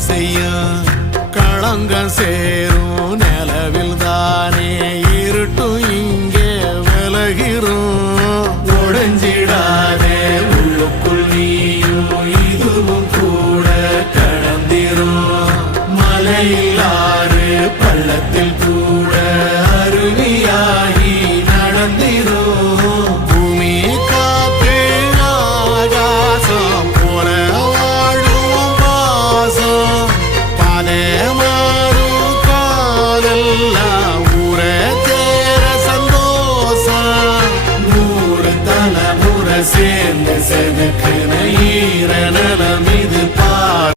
செய்யும் களங்கம் சேரும் நிலவில் தானே இருட்டும் இங்கே விலகிறோம் உடைஞ்சிடாதே உள்ளுக்குள் நீயும் இதுவும் கூட கடந்திரும் மலையில்லாறு பள்ளத்தில் கூட அருவியாகி நடந்திரும் பூமி காத்து ஆகாசம் போல வாழும் பாசம் பாதை மாறும் காலெல்லாம் ஊர தேர சந்தோஷம் 100 தலைமுறை சேர்ந்து செதுக்குன ஈரன